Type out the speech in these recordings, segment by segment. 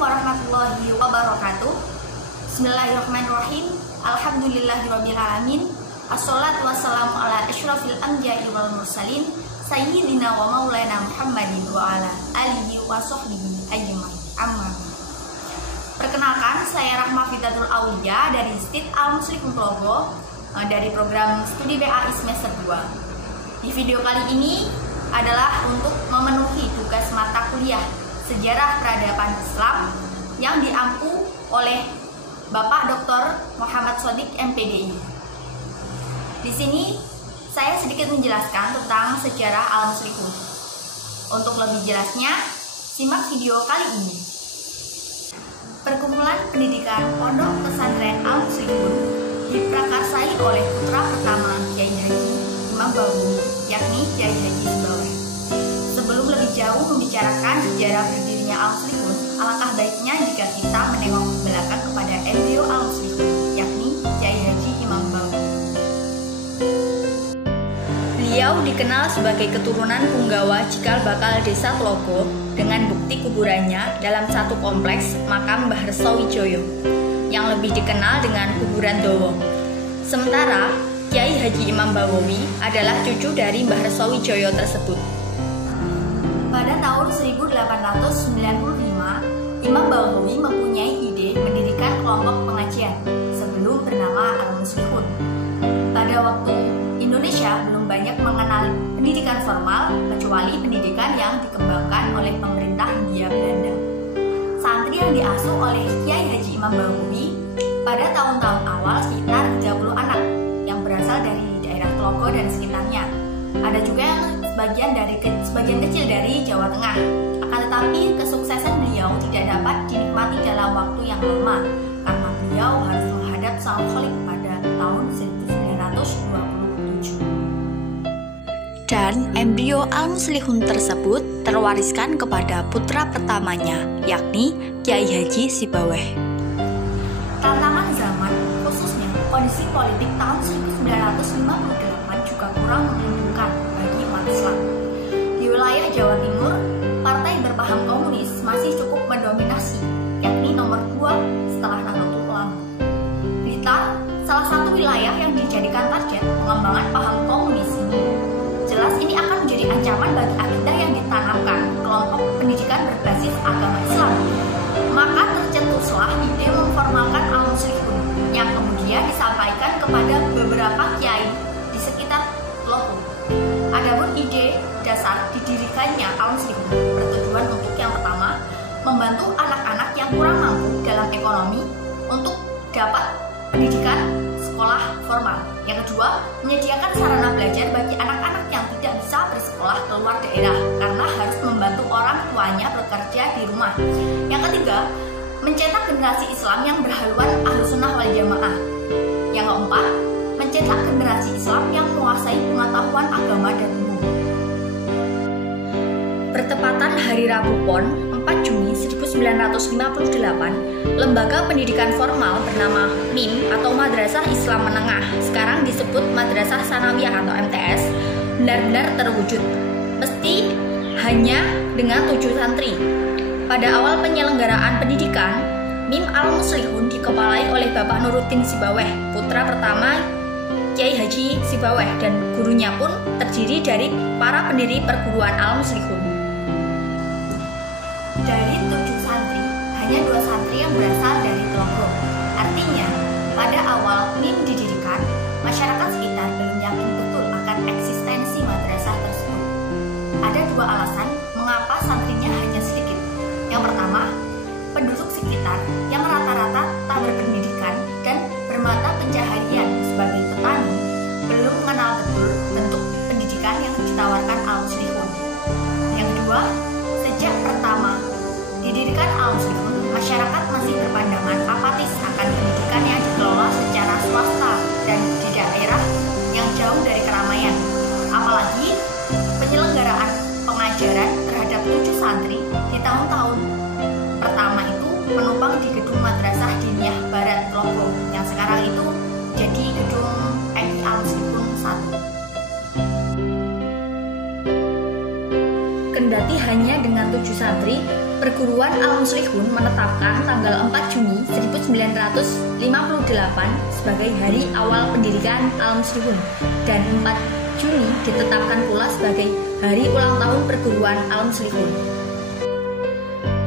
warahmatullahi wabarakatuh. Bismillahirrahmanirrahim. Alhamdulillahirrabbilalamin. Assalatu wassalamu ala asyrafil anbiya'i wal mursalin sayyidina wa maulana Muhammadin wa ala alihi wa sahbihi ajmain. Amma. Perkenalkan, saya Rahma Fitatul Aulia dari Institut Al-Muslimin Logo dari program studi BAI semester 2. Di video kali ini adalah untuk memenuhi tugas mata kuliah Sejarah Peradaban Islam yang diampu oleh Bapak Dr. Muhammad Shodiq MPDI. Di sini saya sedikit menjelaskan tentang sejarah Al-Muslimun. Untuk lebih jelasnya, simak video kali ini. Perkumpulan Pendidikan Pondok Pesantren Al-Muslimun diprakarsai oleh putra pertama Kiai Haji Imam Bawowi, yakni Kiai Haji Sibaweh. Sebelum lebih jauh membicarakan sejarah berdirinya Al-Muslimun, alangkah baiknya jika kita menengok ke belakang kepada embrio Al-Muslimun, yakni Kiai Haji Imam Bawowi. Beliau dikenal sebagai keturunan punggawa cikal bakal desa Tlogo dengan bukti kuburannya dalam satu kompleks makam Mbah Reso Wijoyo yang lebih dikenal dengan kuburan Dowo. Sementara Kiai Haji Imam Bawowi adalah cucu dari Mbah Reso Wijoyo tersebut. Pada tahun 1895, Imam Bawowi mempunyai ide mendirikan kelompok pengajian sebelum bernama Al-Muslimun. Pada waktu Indonesia belum banyak mengenal pendidikan formal kecuali pendidikan yang dikembangkan oleh pemerintah Hindia Belanda. Santri yang diasuh oleh Kiai Haji Imam Bawowi pada tahun-tahun awal sekitar 30 anak yang berasal dari daerah Tlogo dan sekitarnya. Ada juga yang sebagian kecil dari Jawa Tengah. Akan tetapi kesuksesan beliau tidak dapat dinikmati dalam waktu yang lama karena beliau harus menghadap Sang Khalif pada tahun 1927. Dan embrio Al-Muslimun tersebut terwariskan kepada putra pertamanya, yakni Kiai Haji Sibaweh. Tantangan zaman, khususnya kondisi politik tahun 1958 juga kurang menguntungkan bagi umat Islam. Di wilayah Jawa Timur, partai berpaham komunis masih cukup mendominasi, yakni nomor 2 setelah Nahdlatul Ulama. Blitar, salah satu wilayah yang dijadikan target pengembangan paham komunis ini. Jelas ini akan menjadi ancaman bagi akidah yang ditanamkan kelompok pendidikan berbasis agama Islam. Maka tercetuslah ide memformalkan Al-Muslimun yang kemudian disampaikan kepada beberapa kiai di sekitar Tlogo. Adapun ide dasar didirikannya Al-Muslimun bertujuan untuk yang pertama, membantu anak-anak yang kurang mampu dalam ekonomi untuk dapat pendidikan sekolah formal. Yang kedua, menyediakan sarana belajar bagi anak-anak yang tidak bisa bersekolah keluar daerah karena harus membantu orang tuanya bekerja di rumah. Yang ketiga, mencetak generasi Islam yang berhaluan Ahlussunnah wal Jamaah. Yang keempat, mencetak generasi Islam yang menguasai pengetahuan agama dan umum. Bertepatan hari Rabu Pon 4 Juni 1958, lembaga pendidikan formal bernama MIM atau Madrasah Islam Menengah, sekarang disebut Madrasah Sanawiyah atau MTS, benar-benar terwujud. Meski hanya dengan 7 santri. Pada awal penyelenggaraan pendidikan, MIM Al-Muslimun dikepalai oleh Bapak Nuruddin Sibaweh, putra pertama Kiai Haji Sibaweh, dan gurunya pun terdiri dari para pendiri perguruan Al-Muslimun. Dari 7 santri, hanya 2 santri yang berasal dari Tlogo. Artinya, pada awal MIM didirikan, masyarakat sekitar belum yakin betul akan eksistensi madrasah tersebut. Ada 2 alasan mengapa santrinya hanya sedikit. Yang pertama, penduduk sekitar yang rata-rata tak berpendidikan dan bermata pencaharian sebagai petani belum mengenal betul bentuk pendidikan yang ditawarkan Al-Muslimun. Yang kedua, sejak pertama didirikan Al-Muslimun, masyarakat masih berpandangan apatis akan pendidikan yang dikelola secara swasta dan di daerah yang jauh dari keramaian. Apalagi penyelenggaraan pengajaran terhadap 7 santri di tahun-tahun pertama itu menumpang di gedung Madrasah Diniyah Barat Tlogo yang sekarang itu jadi gedung MI Al-Muslimun 1. Kendati hanya dengan 7 santri, Perguruan Al-Muslihun menetapkan tanggal 4 Juni 1958 sebagai hari awal pendirikan Al-Muslihun dan 4 Juni ditetapkan pula sebagai hari ulang tahun Perguruan Al-Muslihun.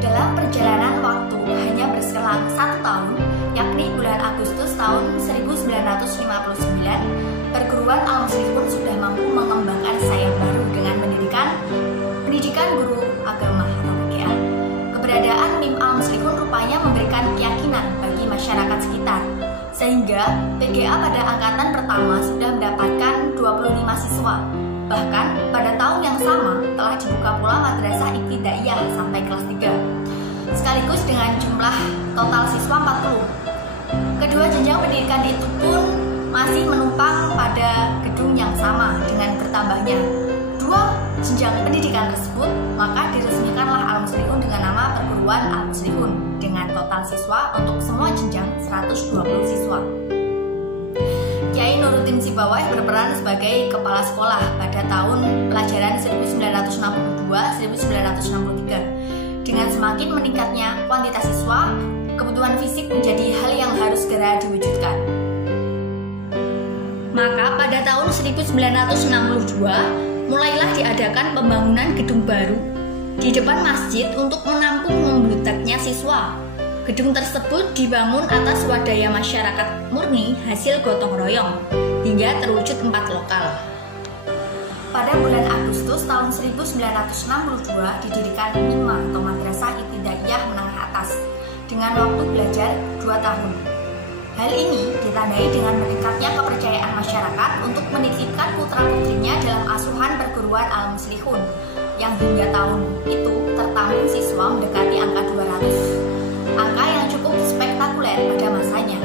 Dalam perjalanan waktu hanya berselang 1 tahun, yakni bulan Agustus tahun 1959, Perguruan Al-Muslihun sudah mampu mengembangkan sayap baru dengan mendirikan pendidikan guru agama atau PGA. Keberadaan MIM Al-Muslihun rupanya memberikan keyakinan bagi masyarakat sekitar, sehingga PGA pada angkatan pertama sudah mendapatkan 25 siswa. Bahkan pada tahun yang sama telah dibuka pula madrasah ibtidaiyah sampai kelas 3, sekaligus dengan jumlah total siswa 40. Kedua jenjang pendidikan itu pun masih menumpang pada gedung yang sama. Dengan bertambahnya dua jenjang pendidikan tersebut, maka diresmikanlah Al-Muslihun dengan nama Perguruan Al-Muslihun dengan total siswa untuk semua jenjang 120 siswa. Kiai Nuruddin Sibawayh berperan sebagai kepala sekolah pada tahun pelajaran 1962-1963. Dengan semakin meningkatnya kuantitas siswa, kebutuhan fisik menjadi hal yang harus segera diwujudkan. Maka pada tahun 1962 mulailah diadakan pembangunan gedung baru di depan masjid untuk menampung membludaknya siswa. Gedung tersebut dibangun atas swadaya masyarakat murni hasil gotong royong hingga terwujud 4 lokal. Pada bulan Agustus tahun 1962 didirikan MIMA atau Madrasah Ibtidaiyah Menengah Atas dengan waktu belajar 2 tahun. Hal ini ditandai dengan meningkatnya kepercayaan masyarakat untuk menitipkan putra-putrinya dalam asuhan Perguruan Al-Muslihun yang hingga tahun itu tertampung siswa mendekati angka 200, angka yang cukup spektakuler pada masanya.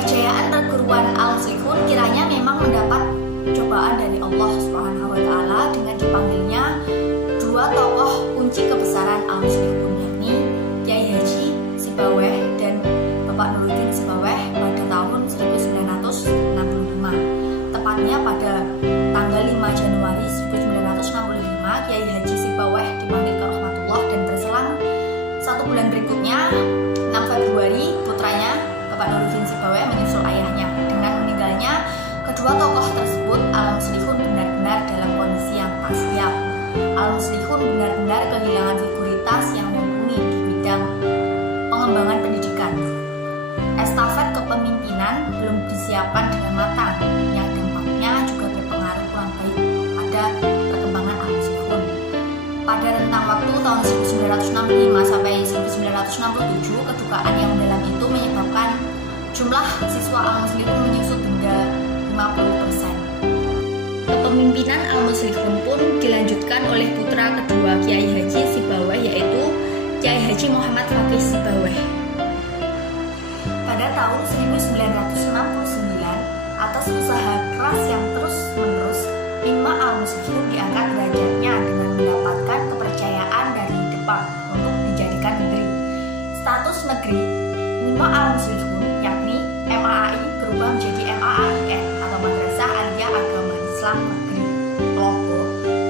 Kejayaan Perguruan Al-Muslihun kiranya memang mendapat cobaan dari Allah Subhanahu wa Ta'ala dengan dipanggilnya dua tokoh kunci kebesaran Al-Muslihun, yakni Kiai Haji Sibawayh dan Bapak Nuruddin Sibawayh pada tahun 1965. Tepatnya pada tanggal 5 Januari 1965, Kiai Haji Sibawayh dipanggil ke rahmatullah dan berselang 1 bulan berikutnya, 6 Februari, putranya Bapak Nuruddin Sibawayh menyusul ayahnya. Dengan meninggalnya kedua tokoh tersebut, Al-Muslihun benar-benar dalam kondisi yang tak siap. Al-Muslihun benar-benar kehilangan figuritas yang mumpuni di bidang pengembangan pendidikan. Estafet kepemimpinan belum disiapkan dengan matang, yang dampaknya juga berpengaruh kurang baik pada perkembangan Al-Muslihun. Pada rentang waktu tahun 1965 sampai 1967, kedukaan yang mendalam itu menyebabkan jumlah siswa Al-Muslihun menyusut hingga 50%. Kepemimpinan Al-Muslihun pun dilanjutkan oleh putra kedua Kiai Haji Sibawayh, yaitu Kiai Haji Muhammad Faqih Sibawayh. Pada tahun 1969, atas usaha keras yang terus-menerus, MIMA Al-Muslihun diangkat derajatnya dengan mendapatkan kepercayaan dari Depak untuk dijadikan negeri. Status negeri MIMA Al-Muslihun, yakni MAAI, berubah menjadi MAAIN atau Madrasah Aliyah Agama Islam Negeri Logo,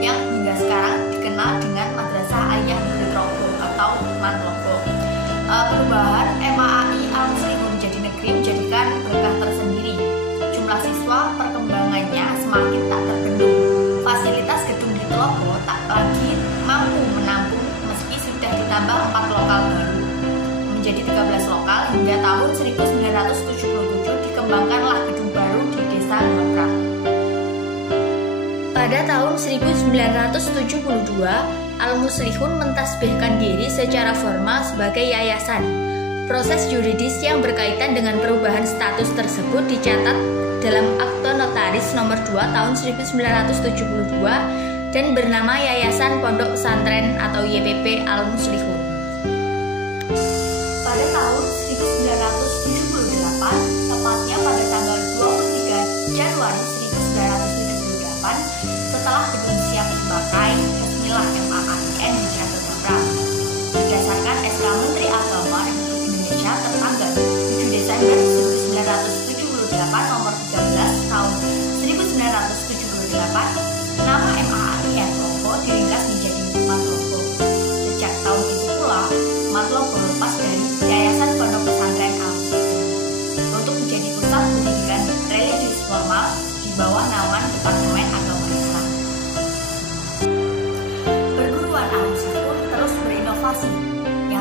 yang hingga sekarang dikenal dengan Madrasah Aliyah Negeri Logo atau MANLogo. Perubahan MAAI Al-Muslihun menjadi negeri menjadikan berkah tersendiri. Jumlah siswa perkembangannya semakin tak terbendung. Fasilitas gedung di Logo tak lagi mampu menampung meski sudah ditambah 4 lokal baru menjadi 13 lokal. Hingga tahun 1977 dikembangkanlah gedung baru di Desa Ngaprak. Pada tahun 1972, Al-Muslihun mentasbihkan diri secara formal sebagai yayasan. Proses yuridis yang berkaitan dengan perubahan status tersebut dicatat dalam Akte Notaris nomor 2 tahun 1972 dan bernama Yayasan Pondok Pesantren atau YPP Al-Muslihun. Pada tahun 1978, tepatnya pada tanggal 23 Januari 1978, setelah gedung siap dipakai, resmilah MAAIN dijaga Ngaprak. Berdasarkan SK Menteri Agama Republik Indonesia tertanggal 7 Desember 1978 nomor 13 tahun 1978, nama MAAIN Logo diringkas menjadi MANLogo. Sejak tahun itu pula,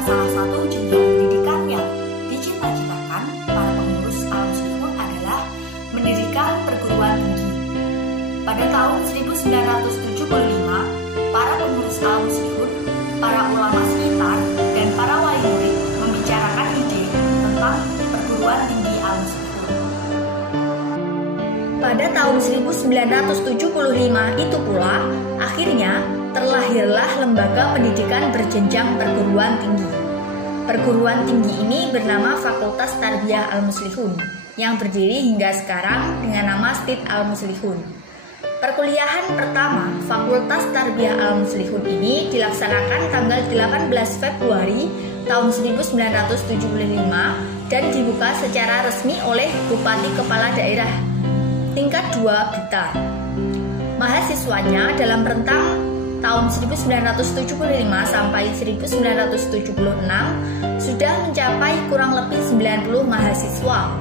salah satu jenjang pendidikan yang dicita-citakan para pengurus Al-Muslimun adalah mendirikan perguruan tinggi. Pada tahun 1975, para pengurus Al-Muslimun, para ulama sekitar, dan para wali murid membicarakan ide tentang perguruan tinggi Al-Muslimun. Pada tahun 1975 itu pula, akhirnya terlahirlah lembaga pendidikan berjenjang perguruan tinggi. Perguruan tinggi ini bernama Fakultas Tarbiyah Al-Muslihun, yang berdiri hingga sekarang dengan nama STIT Al-Muslihun. Perkuliahan pertama Fakultas Tarbiyah Al-Muslihun ini dilaksanakan tanggal 18 Februari tahun 1975 dan dibuka secara resmi oleh Bupati Kepala Daerah tingkat 2 Blitar. Mahasiswanya dalam rentang tahun 1975 sampai 1976 sudah mencapai kurang lebih 90 mahasiswa.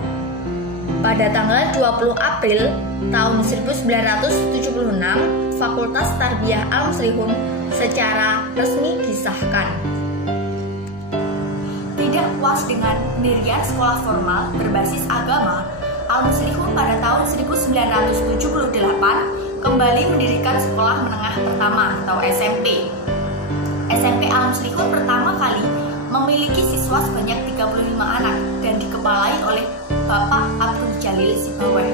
Pada tanggal 20 April tahun 1976, Fakultas Tarbiyah Al-Muslihun secara resmi disahkan. Tidak puas dengan pendirian sekolah formal berbasis agama, Al-Muslihun pada tahun 1978 kembali mendirikan sekolah menengah pertama atau SMP. SMP Al-Muslihun pertama kali memiliki siswa sebanyak 35 anak dan dikepalai oleh Bapak Abdul Jalil Sibaweh.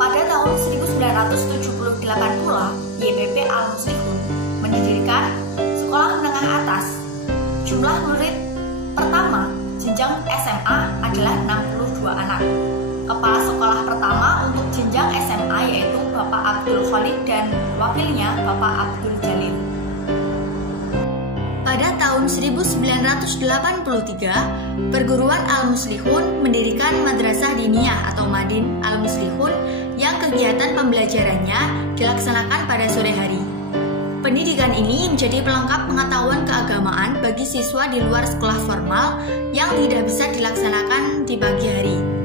Pada tahun 1978 pula, YPP Al-Muslihun mendirikan sekolah menengah atas. Jumlah murid pertama jenjang SMA adalah 62 anak. Kepala sekolah pertama untuk jenjang SMA yaitu Bapak Abdul Khalid dan wakilnya Bapak Abdul Jalil. Pada tahun 1983, perguruan Al-Muslihun mendirikan Madrasah Diniyah atau Madin Al-Muslihun yang kegiatan pembelajarannya dilaksanakan pada sore hari. Pendidikan ini menjadi pelengkap pengetahuan keagamaan bagi siswa di luar sekolah formal yang tidak bisa dilaksanakan di pagi hari.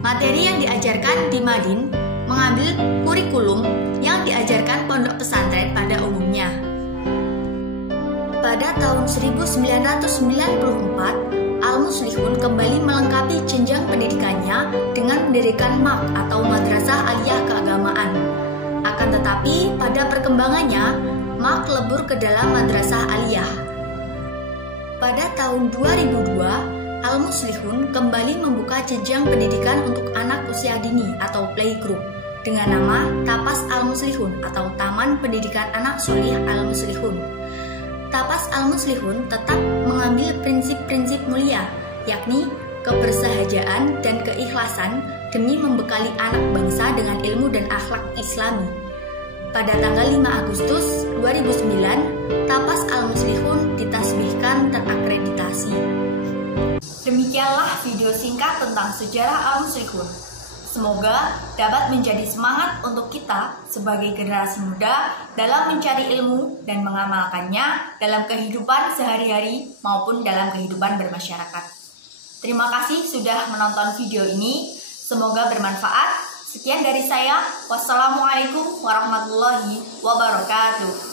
Materi yang diajarkan di Madin mengambil kurikulum yang diajarkan pondok pesantren pada umumnya. Pada tahun 1994, Al-Muslihun kembali melengkapi jenjang pendidikannya dengan mendirikan MAK atau Madrasah Aliyah Keagamaan. Akan tetapi, pada perkembangannya, MAK lebur ke dalam Madrasah Aliyah. Pada tahun 2002, Al-Muslihun kembali membuka jenjang pendidikan untuk anak usia dini atau playgroup dengan nama Tapas Al-Muslihun atau Taman Pendidikan Anak Solih Al-Muslihun. Tapas Al-Muslihun tetap mengambil prinsip-prinsip mulia, yakni kebersahajaan dan keikhlasan demi membekali anak bangsa dengan ilmu dan akhlak Islami. Pada tanggal 5 Agustus 2009, Tapas Al-Muslihun ditasbihkan terakreditasi. Demikianlah video singkat tentang sejarah Al-Muslihun. Semoga dapat menjadi semangat untuk kita sebagai generasi muda dalam mencari ilmu dan mengamalkannya dalam kehidupan sehari-hari maupun dalam kehidupan bermasyarakat. Terima kasih sudah menonton video ini. Semoga bermanfaat. Sekian dari saya. Wassalamualaikum warahmatullahi wabarakatuh.